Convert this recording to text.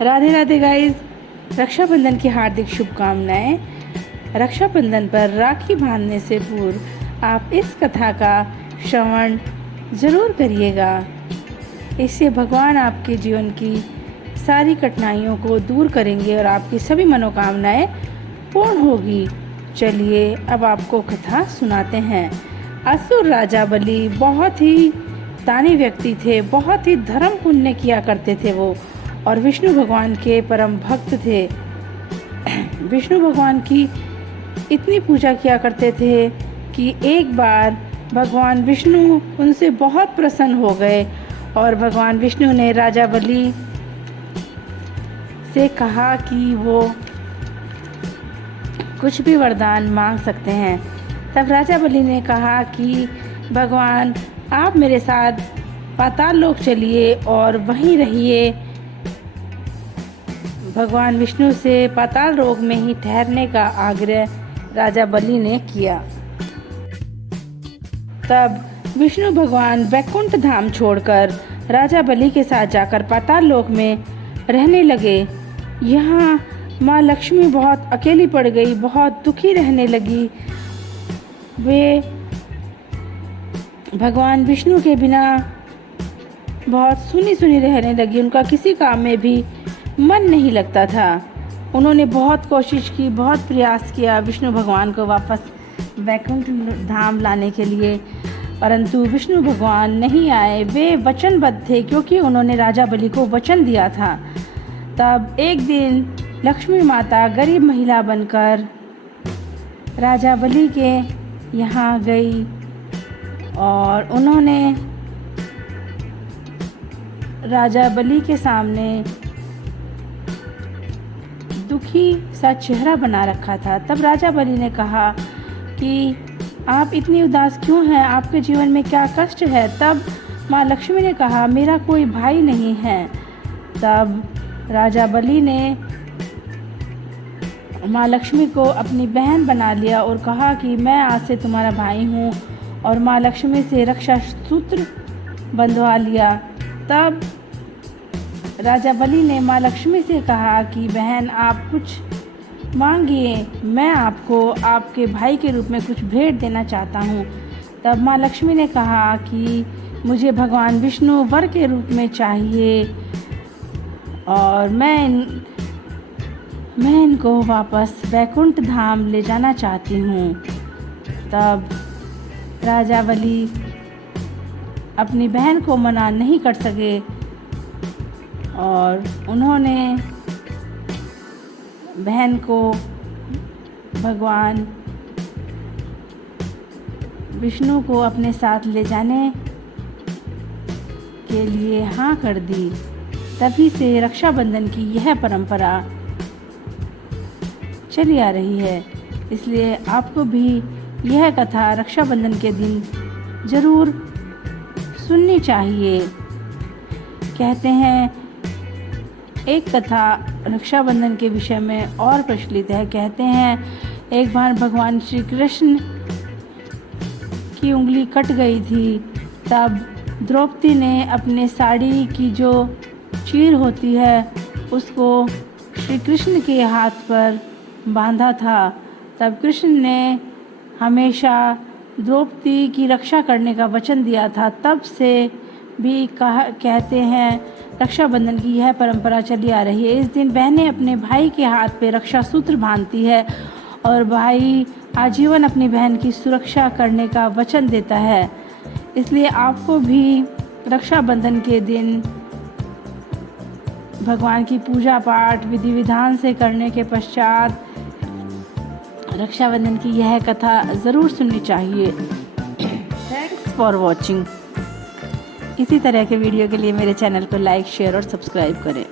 Radhe Radhe guys. Rakshabandhan की हार्दिक शुभकामनाएं। रक्षाबंधन पर राखी बांधने से पूर्व आप इस कथा का श्रवण ज़रूर करिएगा। इससे भगवान आपके जीवन की सारी कठिनाइयों को दूर करेंगे और आपकी सभी मनोकामनाएं पूर्ण होगी। चलिए अब आपको कथा सुनाते हैं। असुर राजा बलि बहुत ही दानी व्यक्ति थे, बहुत ही धर्म पुण्य किया करते थे वो, और विष्णु भगवान के परम भक्त थे। विष्णु भगवान की इतनी पूजा किया करते थे कि एक बार भगवान विष्णु उनसे बहुत प्रसन्न हो गए और भगवान विष्णु ने राजा बलि से कहा कि वो कुछ भी वरदान मांग सकते हैं। तब राजा बलि ने कहा कि भगवान आप मेरे साथ पाताल लोक चलिए और वहीं रहिए। भगवान विष्णु से पाताल लोक में ही ठहरने का आग्रह राजा बलि ने किया। तब विष्णु भगवान वैकुंठ धाम छोड़कर राजा बलि के साथ जाकर पाताल लोक में रहने लगे। यहाँ माँ लक्ष्मी बहुत अकेली पड़ गई, बहुत दुखी रहने लगी। वे भगवान विष्णु के बिना बहुत सुनी सुनी रहने लगी। उनका किसी काम में भी मन नहीं लगता था। उन्होंने बहुत कोशिश की, बहुत प्रयास किया विष्णु भगवान को वापस वैकुंठ धाम लाने के लिए, परंतु विष्णु भगवान नहीं आए। वे वचनबद्ध थे क्योंकि उन्होंने राजा बलि को वचन दिया था। तब एक दिन लक्ष्मी माता गरीब महिला बनकर राजा बलि के यहाँ गई और उन्होंने राजा बलि के सामने दुखी सा चेहरा बना रखा था। तब राजा बलि ने कहा कि आप इतनी उदास क्यों हैं, आपके जीवन में क्या कष्ट है। तब माँ लक्ष्मी ने कहा मेरा कोई भाई नहीं है। तब राजा बलि ने माँ लक्ष्मी को अपनी बहन बना लिया और कहा कि मैं आज से तुम्हारा भाई हूँ, और माँ लक्ष्मी से रक्षा सूत्र बंधवा लिया। तब राजा बलि ने माँ लक्ष्मी से कहा कि बहन आप कुछ मांगिए, मैं आपको आपके भाई के रूप में कुछ भेंट देना चाहता हूँ। तब माँ लक्ष्मी ने कहा कि मुझे भगवान विष्णु वर के रूप में चाहिए और मैं इनको वापस वैकुंठ धाम ले जाना चाहती हूँ। तब राजा बलि अपनी बहन को मना नहीं कर सके और उन्होंने बहन को भगवान विष्णु को अपने साथ ले जाने के लिए हाँ कर दी। तभी से रक्षाबंधन की यह परंपरा चली आ रही है। इसलिए आपको भी यह कथा रक्षाबंधन के दिन ज़रूर सुननी चाहिए। कहते हैं एक कथा रक्षाबंधन के विषय में और प्रचलित है। कहते हैं एक बार भगवान श्री कृष्ण की उंगली कट गई थी। तब द्रौपदी ने अपने साड़ी की जो चीर होती है उसको श्री कृष्ण के हाथ पर बांधा था। तब कृष्ण ने हमेशा द्रौपदी की रक्षा करने का वचन दिया था। तब से भी कहते हैं रक्षाबंधन की यह परंपरा चली आ रही है। इस दिन बहनें अपने भाई के हाथ पे रक्षा सूत्र बांधती है और भाई आजीवन अपनी बहन की सुरक्षा करने का वचन देता है। इसलिए आपको भी रक्षाबंधन के दिन भगवान की पूजा पाठ विधि विधान से करने के पश्चात रक्षाबंधन की यह कथा ज़रूर सुननी चाहिए। Thanks for watching. इसी तरह के वीडियो के लिए मेरे चैनल को लाइक, शेयर और सब्सक्राइब करें।